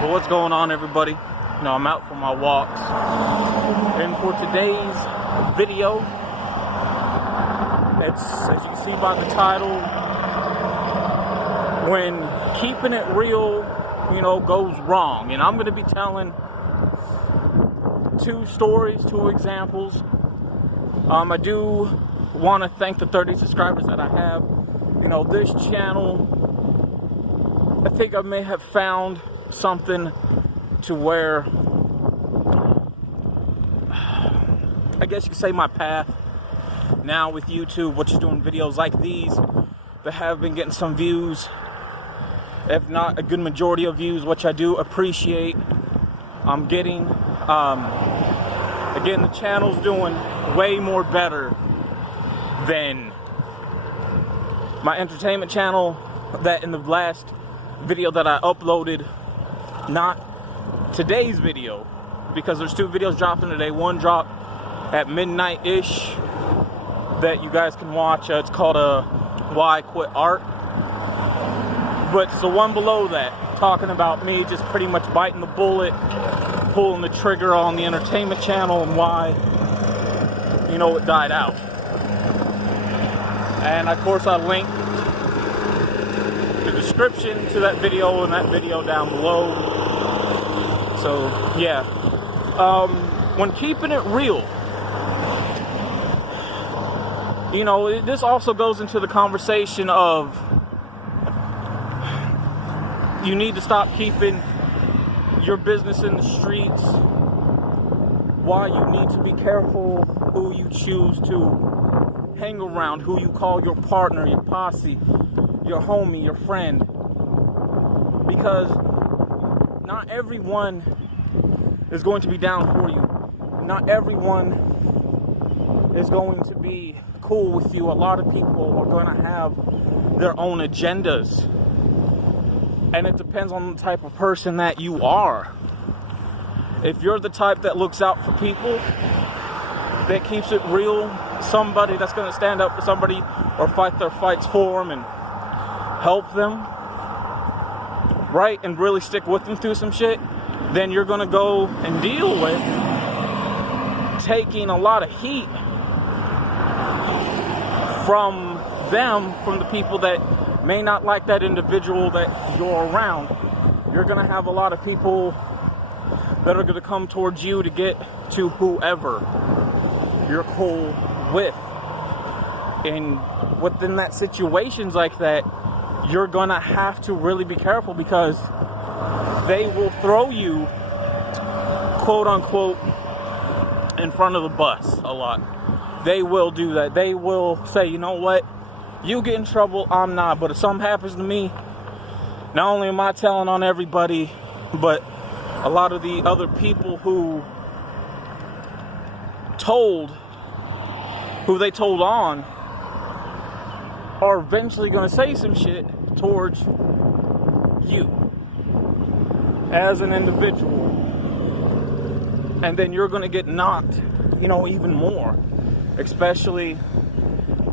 Well, what's going on, everybody? I'm out for my walks, and for today's video, it's, as you can see by the title, when keeping it real, goes wrong. And I'm going to be telling two stories, two examples. I do want to thank the 30 subscribers that I have. This channel, I think I may have found something to where, I guess you could say, my path now with YouTube, which is doing videos like these that have been getting some views, if not a good majority of views, which I do appreciate. I'm getting, again, the channel's doing way more better than my entertainment channel that in the last video that I uploaded, not today's video, because there's two videos dropping today. One dropped at midnight-ish that you guys can watch. It's called Why I Quit Art. But it's the one below that, talking about me just pretty much biting the bullet, pulling the trigger on the entertainment channel, and why, it died out. And of course I linked the description to that video and that video down below. So yeah, when keeping it real, this also goes into the conversation of, you need to stop keeping your business in the streets. Why you need to be careful who you choose to hang around, who you call your partner, your posse, your homie, your friend. Because not everyone is going to be down for you. Not everyone is going to be cool with you. A lot of people are going to have their own agendas. And it depends on the type of person that you are. If you're the type that looks out for people, that keeps it real, somebody that's going to stand up for somebody or fight their fights for them and help them, right, and really stick with them through some shit, then you're going to go and deal with taking a lot of heat from them, from the people that may not like that individual that you're around. You're going to have a lot of people that are going to come towards you to get to whoever you're cool with. And within that situations like that, you're going to have to really be careful, because they will throw you, quote unquote, in front of the bus a lot. They will do that. They will say, you know what? You get in trouble, I'm not. But if something happens to me, not only am I telling on everybody, but a lot of the other people who they told on are eventually going to say some shit towards you as an individual. And then you're going to get knocked, even more. Especially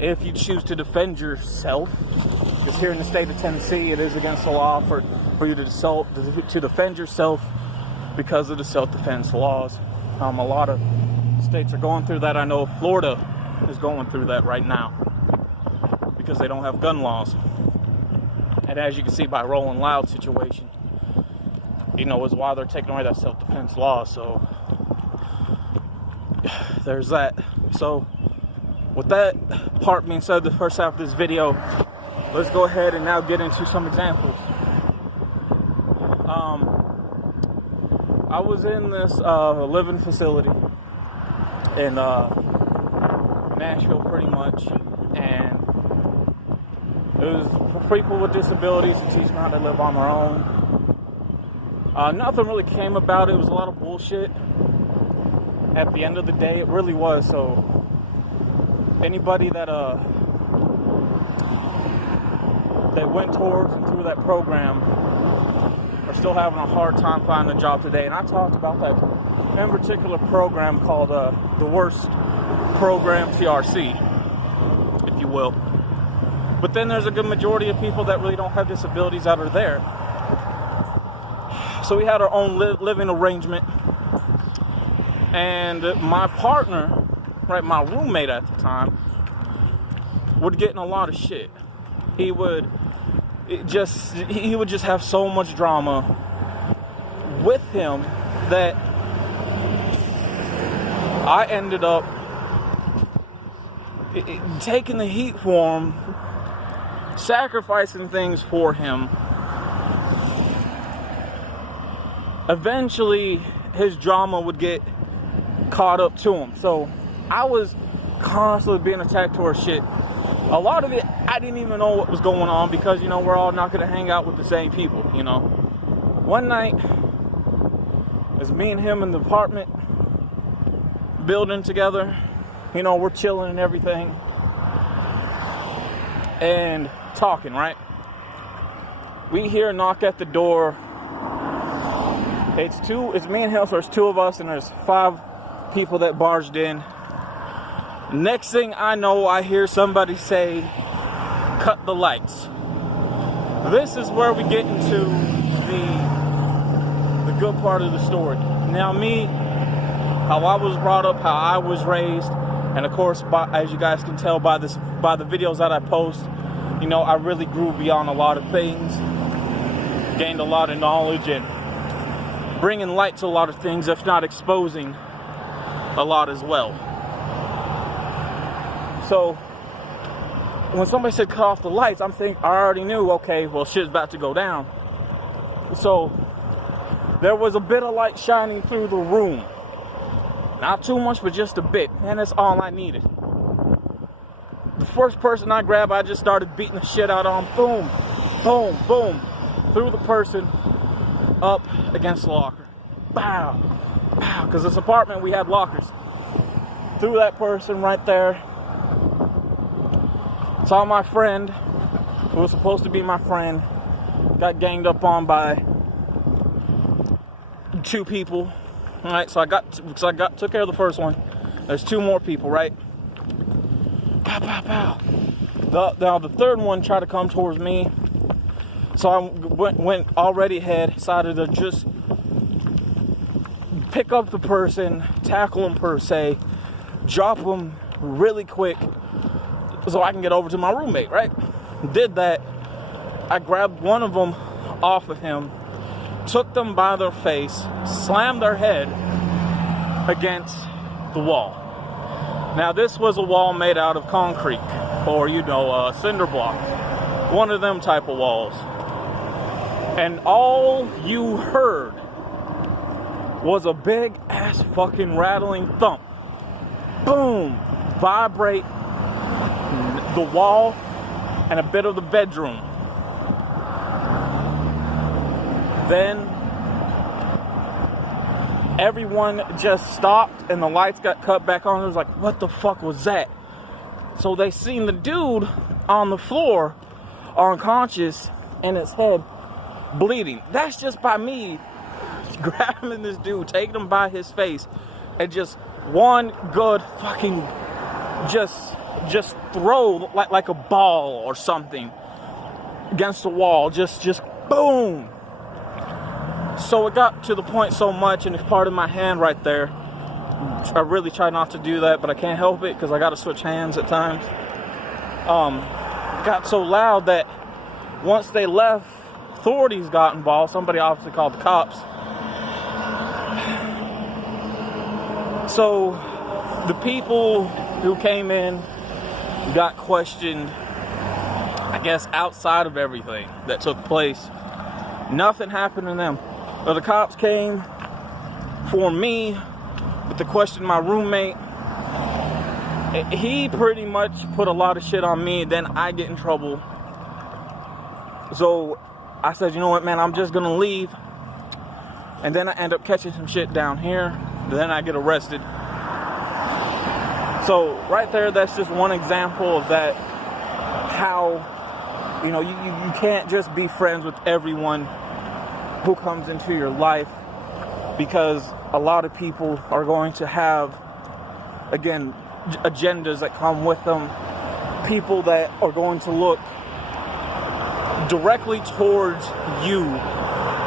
if you choose to defend yourself, because here in the state of Tennessee, it is against the law for you to defend yourself because of the self-defense laws. A lot of states are going through that. I know Florida is going through that right now because they don't have gun laws. And as you can see by Rolling Loud situation, is why they're taking away that self-defense law. So there's that. So with that part being said, the first half of this video, let's go ahead and now get into some examples. I was in this living facility in Nashville, pretty much, and it was for people with disabilities to teach them how to live on their own. Nothing really came about it. It was a lot of bullshit. At the end of the day, it really was. So anybody that went towards and through that program are still having a hard time finding a job today. And I talked about that in particular program called the worst program, TRC, if you will. But then there's a good majority of people that really don't have disabilities that are there. So we had our own living arrangement. And my partner, right, my roommate at the time, would get in a lot of shit. He would just have so much drama with him that I ended up taking the heat for him, sacrificing things for him. Eventually, his drama would get caught up to him. So I was constantly being attacked towards shit. A lot of it, I didn't even know what was going on because, you know, we're all not going to hang out with the same people, you know. One night, it was me and him in the apartment, building together. You know, we're chilling and everything. And talking, right? We hear a knock at the door. It's me and him, so there's two of us, and there's 5 people that barged in. Next thing I know, I hear somebody say, "Cut the lights." This is where we get into the good part of the story. Now me, how I was brought up, how I was raised, and of course, as you guys can tell by the videos that I post, you know, I really grew beyond a lot of things, gained a lot of knowledge, and bringing light to a lot of things, if not exposing a lot as well. So when somebody said cut off the lights, I already knew, okay, well, shit's about to go down. So there was a bit of light shining through the room. Not too much, but just a bit. And that's all I needed. The first person I grabbed, I just started beating the shit out of him. Boom, boom, boom. Threw the person up against the locker. Bow, bow. Because this apartment, we had lockers. Threw that person right there. Saw my friend, who was supposed to be my friend, got ganged up on by 2 people. All right, so I took care of the first one. There's 2 more people, right? Pow, pow, pow. Now the third one tried to come towards me, so I went already ahead, decided to just pick up the person, tackle him per se, drop him really quick, so I can get over to my roommate, right? Did that. I grabbed one of them off of him, took them by their face, slammed their head against the wall. Now this was a wall made out of concrete, or you know, cinder blocks. One of them type of walls. And all you heard was a big ass fucking rattling thump. Boom! Vibrate the wall and a bit of the bedroom. Then everyone just stopped and the lights got cut back on. It was like, what the fuck was that? So they seen the dude on the floor, unconscious, and his head bleeding. That's just by me grabbing this dude, taking him by his face, and just one good fucking just throw like a ball or something against the wall. Just boom. So it got to the point so much, and it's part of my hand right there. I really try not to do that, but I can't help it because I got to switch hands at times. It got so loud that once they left, authorities got involved. Somebody obviously called the cops. So the people who came in got questioned, I guess, outside of everything that took place. Nothing happened to them. So the cops came for me, but to question my roommate. He pretty much put a lot of shit on me, then I get in trouble. So I said, you know what, man, I'm just gonna leave. And then I end up catching some shit down here. Then I get arrested. So right there, that's just one example of that. How, you know, you can't just be friends with everyone who comes into your life, because a lot of people are going to have, again, agendas that come with them. People that are going to look directly towards you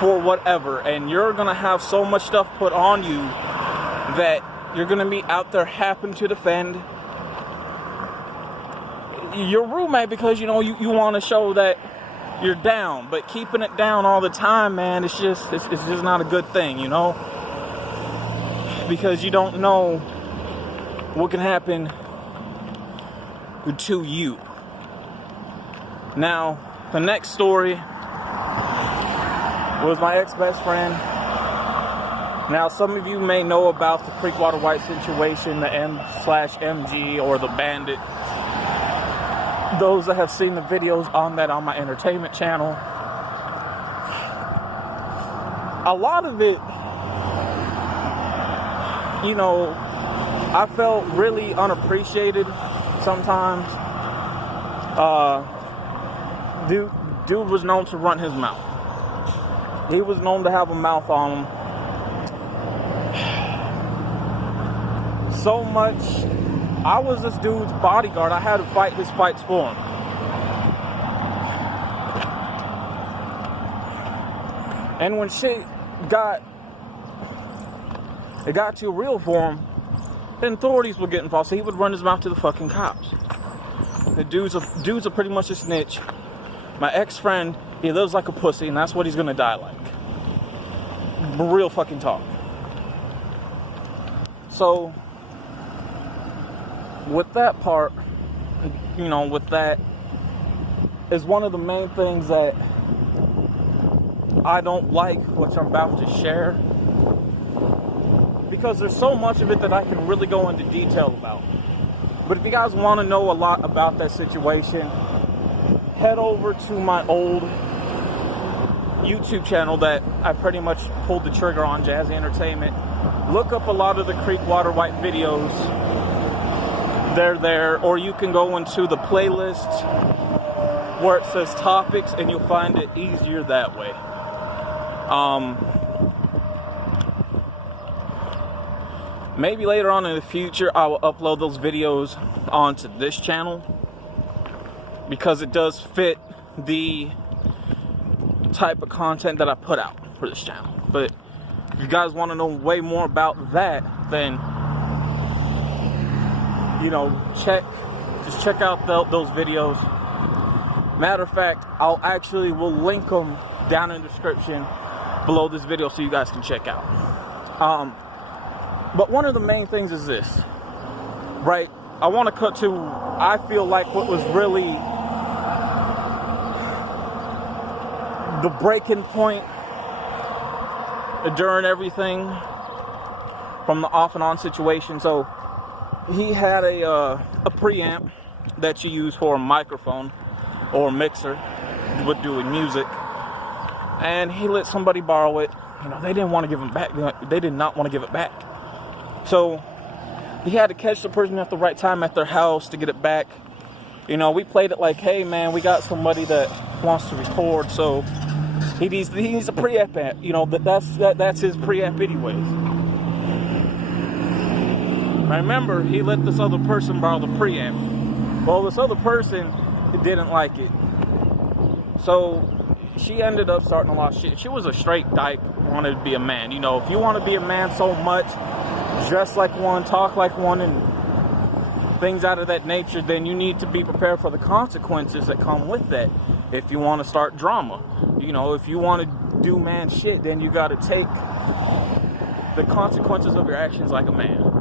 for whatever, and you're gonna have so much stuff put on you that you're gonna be out there having to defend your roommate because you want to show that you're down, but keeping it down all the time, man, it's just not a good thing, because you don't know what can happen to you. Now, the next story was my ex-best friend. Now, some of you may know about the Creekwater White situation, the M/MG, or the Bandit. Those that have seen the videos on that on my entertainment channel. A lot of it, I felt really unappreciated sometimes. Dude was known to run his mouth. He was known to have a mouth on him. So much. I was this dude's bodyguard. I had to fight his fights for him. And when shit got too real for him, the authorities would get involved. So he would run his mouth to the fucking cops. The dude's are pretty much a snitch. My ex-friend, he lives like a pussy, and that's what he's gonna die like. Real fucking talk. So, with that part, with that, is one of the main things that I don't like, which I'm about to share. Because there's so much of it that I can really go into detail about. But if you guys want to know a lot about that situation, head over to my old YouTube channel that I pretty much pulled the trigger on, Jazzy Entertainment. Look up a lot of the Creekwater White videos. They're there. Or you can go into the playlist where it says topics, and you'll find it easier that way. Maybe later on in the future I will upload those videos onto this channel, because it does fit the type of content that I put out for this channel. But if you guys want to know way more about that, then just check out those videos. Matter of fact, will link them down in the description below this video so you guys can check out. But one of the main things is this, right? I want to cut to, I feel like what was really the breaking point during everything from the off and on situation. So he had a preamp that you use for a microphone or a mixer with doing music, and he let somebody borrow it. They didn't want to give him back. They did not want to give it back. So he had to catch the person at the right time at their house to get it back. We played it like, hey man, we got somebody that wants to record, so he needs a preamp. That's his preamp anyways. Remember, he let this other person borrow the preamp. Well, this other person didn't like it, so she ended up starting a lot of shit. She was a straight dyke, wanted to be a man. If you want to be a man so much, dress like one, talk like one, and things out of that nature, then you need to be prepared for the consequences that come with that. If you want to start drama, if you want to do man shit, then you got to take the consequences of your actions like a man.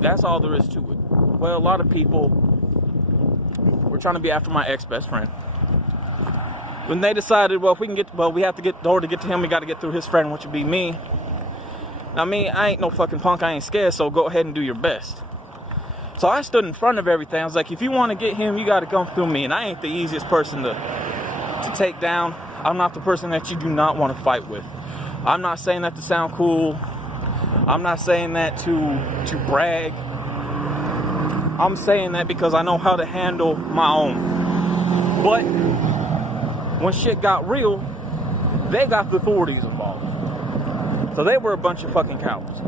That's all there is to it. Well, a lot of people were trying to be after my ex-best friend. When they decided, we have to get to him, we got to get through his friend, which would be me. I ain't no fucking punk, I ain't scared, so go ahead and do your best. So I stood in front of everything. I was like, if you want to get him, you got to come through me. And I ain't the easiest person to take down. I'm not the person that you do not want to fight with. I'm not saying that to sound cool. I'm not saying that to brag. I'm saying that because I know how to handle my own. But when shit got real, they got the authorities involved. So they were a bunch of fucking cowards.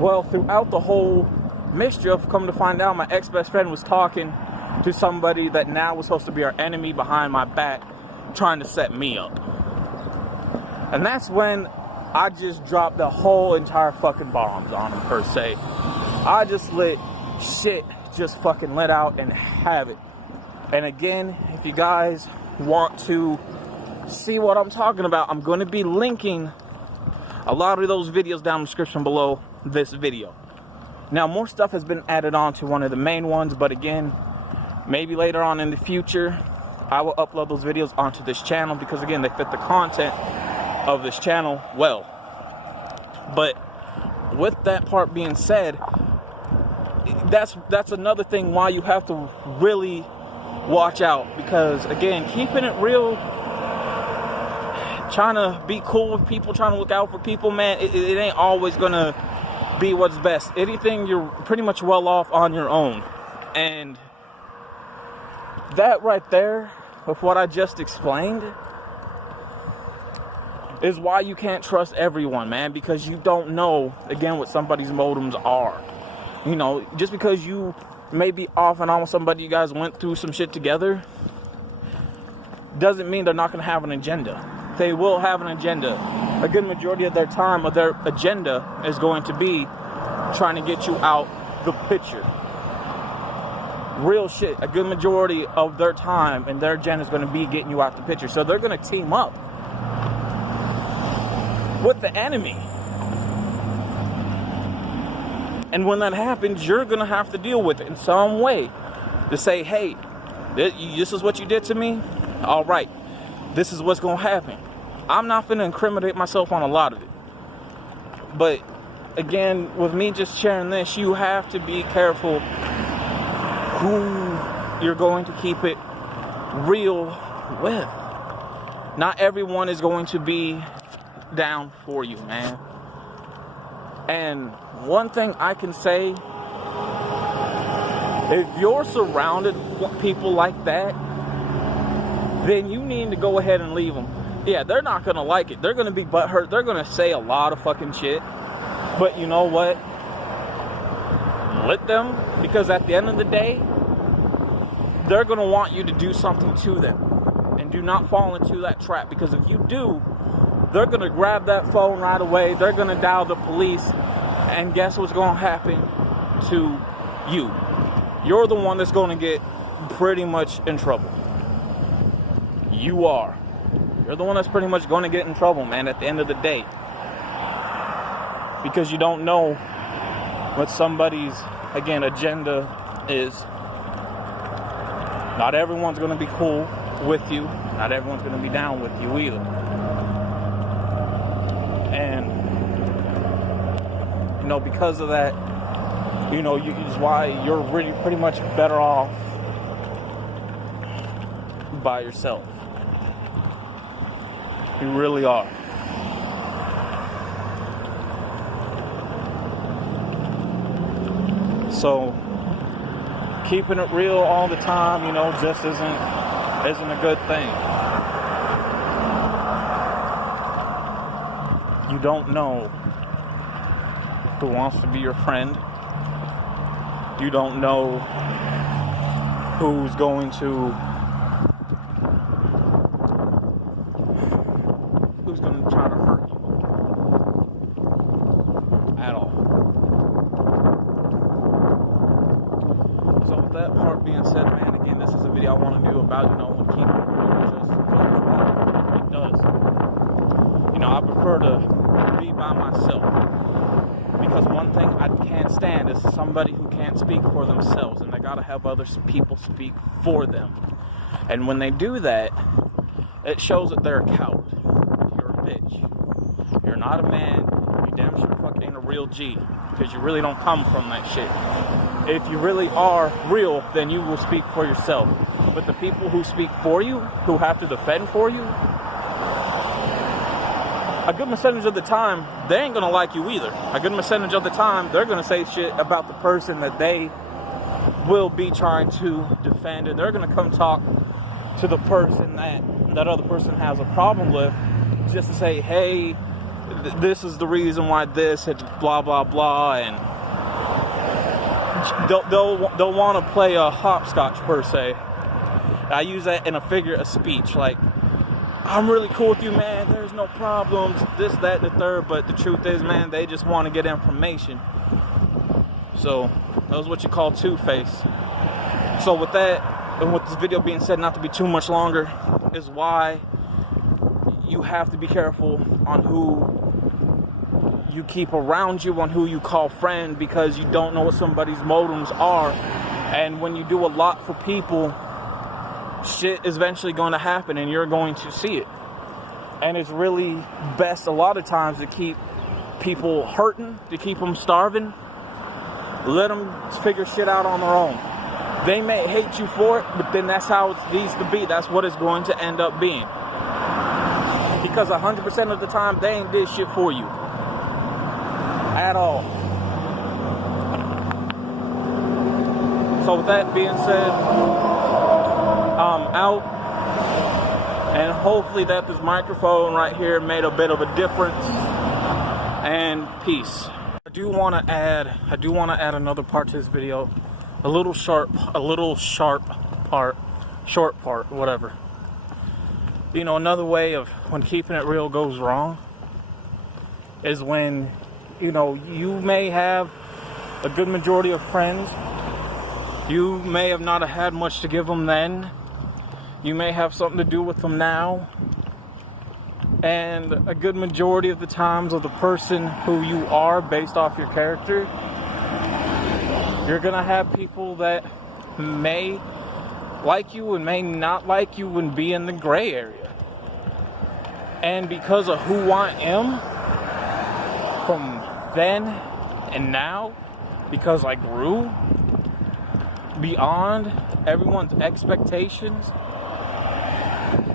Well, throughout the whole mischief, come to find out, my ex-best friend was talking to somebody that now was supposed to be our enemy behind my back, trying to set me up. And that's when I just dropped the whole entire fucking bombs on him, per se. I just let shit just fucking let out and have it. And again, if you guys want to see what I'm talking about, I'm going to be linking a lot of those videos down in the description below this video. Now, more stuff has been added on to one of the main ones, but again, maybe later on in the future, I will upload those videos onto this channel because, again, they fit the content of this channel well. But with that part being said, that's another thing why you have to really watch out, because, again, keeping it real, trying to be cool with people, trying to look out for people, man, it ain't always gonna be what's best. Anything, you're pretty much well off on your own. And that right there, with what I just explained, is why you can't trust everyone, man, because you don't know, again, what somebody's motives are. You know, just because you may be off and on with somebody, you guys went through some shit together, doesn't mean they're not gonna have an agenda. They will have an agenda. A good majority of their time, of their agenda, is going to be trying to get you out the picture. Real shit. A good majority of their time and their agenda is going to be getting you out the picture. So they're going to team up with the enemy. And when that happens, you're going to have to deal with it in some way. To say, hey, this is what you did to me? All right. This is what's going to happen. I'm not going to incriminate myself on a lot of it. But, again, with me just sharing this, you have to be careful who you're going to keep it real with. Not everyone is going to be down for you, man. And one thing I can say, if you're surrounded with people like that, then you need to go ahead and leave them. Yeah, they're not going to like it. They're going to be butthurt. They're going to say a lot of fucking shit. But you know what? Let them, because at the end of the day, they're going to want you to do something to them. And do not fall into that trap, because if you do, they're going to grab that phone right away. They're going to dial the police. And guess what's going to happen to you? You're the one that's going to get pretty much in trouble. You are. You're the one that's pretty much going to get in trouble, man, at the end of the day. Because you don't know what somebody's, again, agenda is. Not everyone's going to be cool with you. Not everyone's going to be down with you either. And, you know, because of that, you know, is why you're really pretty much better off by yourself. You really are. So keeping it real all the time, you know, just isn't a good thing. You don't know who wants to be your friend. You don't know who's going to try to hurt you at all. So with that part being said, man, again, this is a video I want to do about, you know, when keeping it real just goes wrong. It does. You know, I prefer to be by myself, because one thing I can't stand is somebody who can't speak for themselves, and they gotta have other people speak for them. And when they do that, it shows that they're a coward. You're a bitch. You're not a man. You damn sure fucking ain't a real G, because you really don't come from that shit. If you really are real, then you will speak for yourself. But the people who speak for you, who have to defend for you, a good percentage of the time, they ain't gonna like you either. A good percentage of the time, they're gonna say shit about the person that they will be trying to defend, and they're gonna come talk to the person that other person has a problem with, just to say, hey, this is the reason why this, it's blah blah blah, and they'll want to play a hopscotch, per se. I use that in a figure of speech, like, I'm really cool with you, man, there's no problems, this, that, and the third. But the truth is, man, they just want to get information. So that was what you call two-face. So with that, and with this video being said, not to be too much longer, is why you have to be careful on who you keep around you, on who you call friend, because you don't know what somebody's motives are. And when you do a lot for people, shit is eventually going to happen and you're going to see it. And it's really best a lot of times to keep people hurting, to keep them starving. Let them figure shit out on their own. They may hate you for it, but then that's how it needs to be. That's what it's going to end up being. Because 100% of the time, they ain't did shit for you. At all. So with that being said, I'm out. And hopefully that this microphone right here made a bit of a difference. And peace. I do want to add another part to this video. A little short part, whatever. You know, another way of when keeping it real goes wrong is when, you know, you may have a good majority of friends. You may have not had much to give them then. You may have something to do with them now. And a good majority of the times of the person who you are based off your character, you're gonna have people that may like you and may not like you and be in the gray area. And because of who I am from then and now, because I grew beyond everyone's expectations,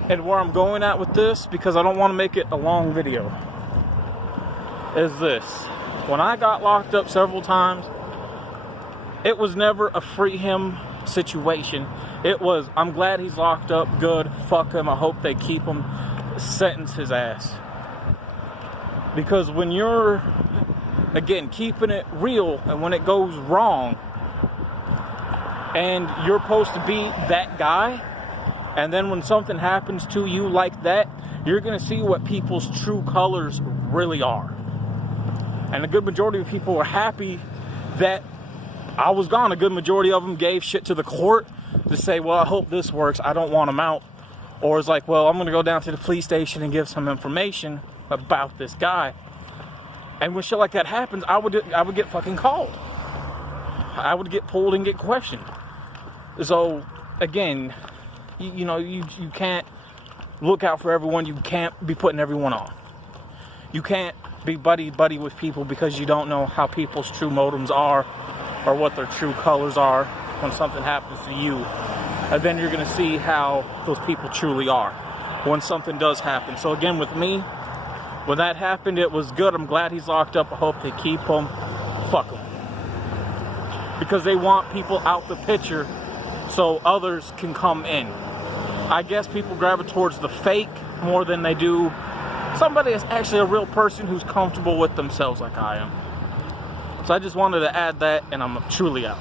and where I'm going at with this, because I don't want to make it a long video, is this. When I got locked up several times, it was never a free him situation. It was, I'm glad he's locked up, good, fuck him, I hope they keep him, sentence his ass. Because when you're, again, keeping it real, and when it goes wrong, and you're supposed to be that guy, and then when something happens to you like that, you're going to see what people's true colors really are. And a good majority of people were happy that I was gone. A good majority of them gave shit to the court to say, well, I hope this works, I don't want him out. Or it's like, well, I'm going to go down to the police station and give some information about this guy. And when shit like that happens, I would get fucking called. I would get pulled and get questioned. So, again, you know, you can't look out for everyone. You can't be putting everyone on. You can't be buddy-buddy with people because you don't know how people's true motives are or what their true colors are when something happens to you. And then you're going to see how those people truly are when something does happen. So again, with me, when that happened, it was good. I'm glad he's locked up. I hope they keep him. Fuck him. Because they want people out the picture so others can come in. I guess people gravitate towards the fake more than they do somebody that's actually a real person who's comfortable with themselves like I am. So I just wanted to add that, and I'm truly out.